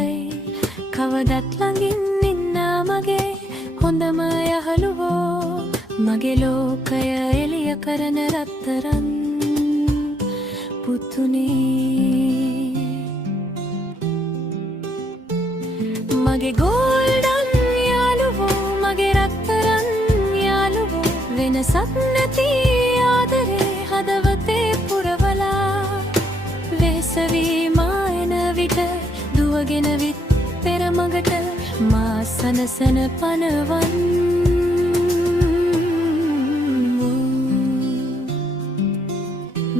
මලඟයි කවදත් ළඟින් ඉන්න මගේ හොඳම යහළුවෝ මගේ ලෝකය එළිය කරන රත්තරන් පුතුනේ මගේ ගෝල්ඩන් යාළුවෝ මගේ රත්තරන් යාළුවෝ වෙනසක් නැති ආදරේ හදවතේ පුරවලා වෙසවීම එන විට දුවගෙන විත් පෙරමගට මා සනසන පනවන්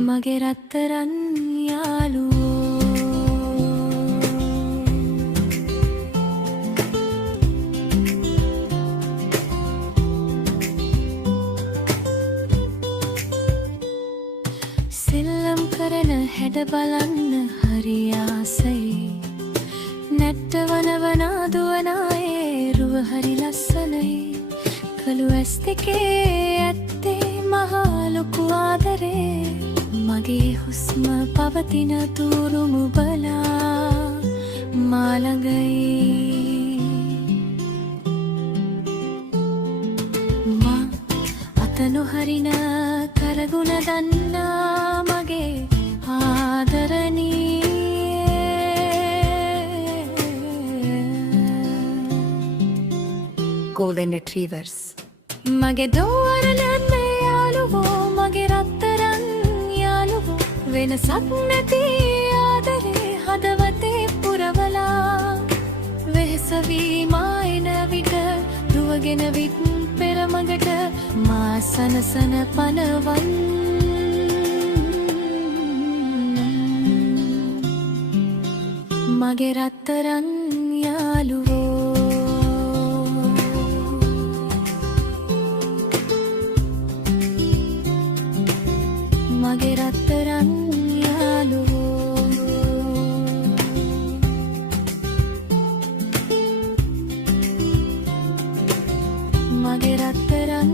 මගේ රත්තරන් යාළුවෝ සෙල්ලම් කරන හැඩ බලන්න හරි ආසයි නැට්ට වනවනා දුවනායේ රුව හරි ලස්සනයි කළු ඇස් දෙකේ ඇත්තේ මහා ලොකු ආදරේ මගේ හුස්ම පවතින තුරුම බලා මා ළඟයි මා අත නොහරින කරගුණ දන්නා මගේ ආදරණී Golden Retrievers. මගේ දෝවරලන්න යාළුවෝ මගේ රත්තරන් යාළුවෝ වෙනසක් නැති ආදරේ හදවතේ පුරවලා වෙහෙසවීම එන විට දුවගෙන විත් පෙරමගට මා සනසන පනවන් මගේ රත්තරන් යාළුවෝ මගේ රත්තරන් යාළුවෝ මගේ රත්තරන්